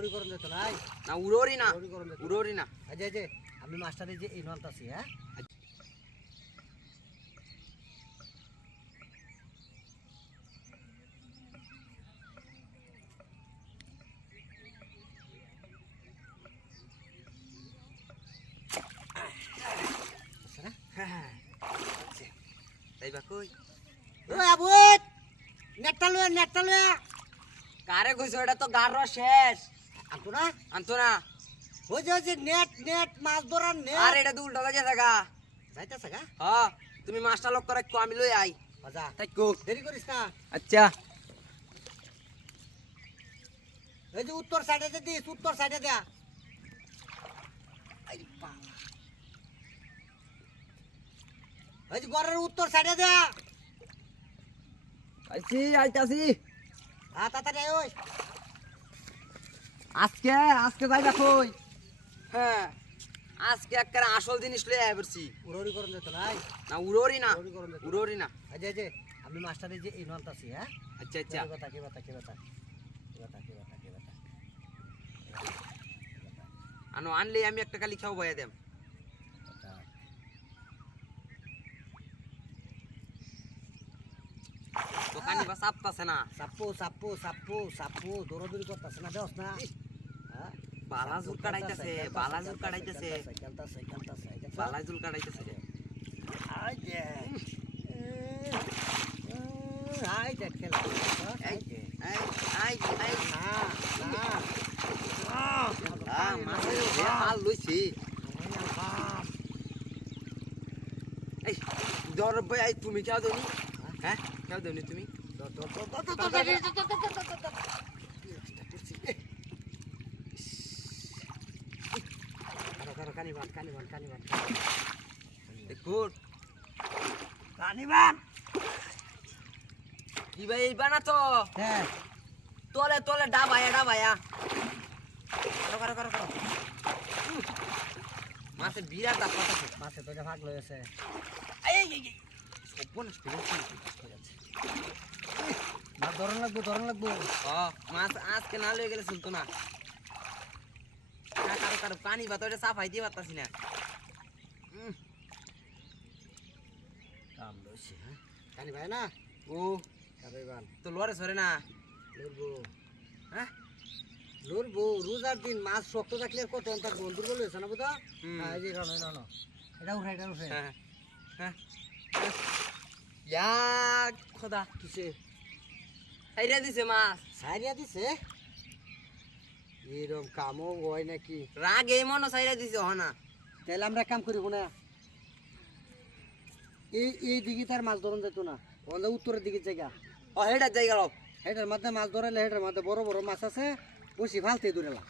উড়ি করন যেত নাই না উড়োরি না উড়ি করন যেত উড়োরি না আজ যে আমি মাস্টারে যে এই নলটা আছি হ্যাঁ তাইবা কই ও আবুত নেটটা লয়ে কারে কইছো এটা তো গার শেষ আতো না আনতো না ওই যে নেট মাছ ধরার নেট আরে এটা তো উল্টা যাইছে গা যাইতাছে গা হ্যাঁ তুমি মাছটা লক করে কো আমি লই আই মজা তাই কো দেরি করিস না আচ্ছা এই যে উত্তর সাইডে যে দিস উত্তর সাইডে দে এই যে ঘরের উত্তর সাইডে দে আইতাছি তাড়াতাড়ি ওই আজকে আজকে যাইবা কই হ্যাঁ আজকে একটা আসল জিনিস লই আই পড়ছি উড়ি করন যেত নাই না উড়োরি না উড়ি করন যেত উড়োরি না আজ যে আমি মাস্টারে যে এই নলটা আছি হ্যাঁ আচ্ছা আচ্ছা কি কথা আনো আনলে আমি একটা খালি খাও বয়া দেম দোকানি বাস আপতাছে না সাপ্পু দৌড়াদৌড়ি করতেছে না দেওস না হ্যাঁ বালাজুর কাটাইতেছে বালাজুর কাটাইতেছে খেলতাছে বালাজুর কাটাইতেছে আই যে আই যে খেলা এই এই এই এই না না আ মাছে হাল লইছি এই দর ভাই আই তুমি খাও দেনি হ্যাঁ খাও দেনি তুমি কানিবান দেখুন কানিবান কি ভাই এই বানা তো হ্যাঁ তলে তলে ডাবায়া করো মাছে বিরাট দাপ পাতাছে মাছে তো ভাগ লয়েছে এই এই এই সবন স্পিরিট মাছ ধরন লাগবো মাছ আজকে না লয়ে গেলে চলতো না কারো পানি ভাত ওটা সাফাই দিয়ে পারতাছি না কাম লইছে হ্যাঁ কানি ভাই না ও কানিবান তো লড়ে সরে না লড়বো হ্যাঁ লড়বো রোজার দিন মাছ শক্ত থাকলে কত তার বন্ধুর বলে হয়েছে না বুঝা এই যে না এটা উঠে হ্যাঁ হ্যাঁ ইয়া খোদা কিসে হাইরা দিছে মাছ সাইরিয়া দিছে এরকম কামও হয় নাকি রাগ এই মনো সাইরা দিছে হনা তাহলে আমরা কাম করি না এই দিকে তার মাছ ধরন যেত না আমাদের উত্তরের দিকে জায়গা ও হেডা যাই গেল হেটার মধ্যে মাছ ধরাইলে হেটার মধ্যে বড় বড় মাছ আছে বসি ফালতে দূরেলা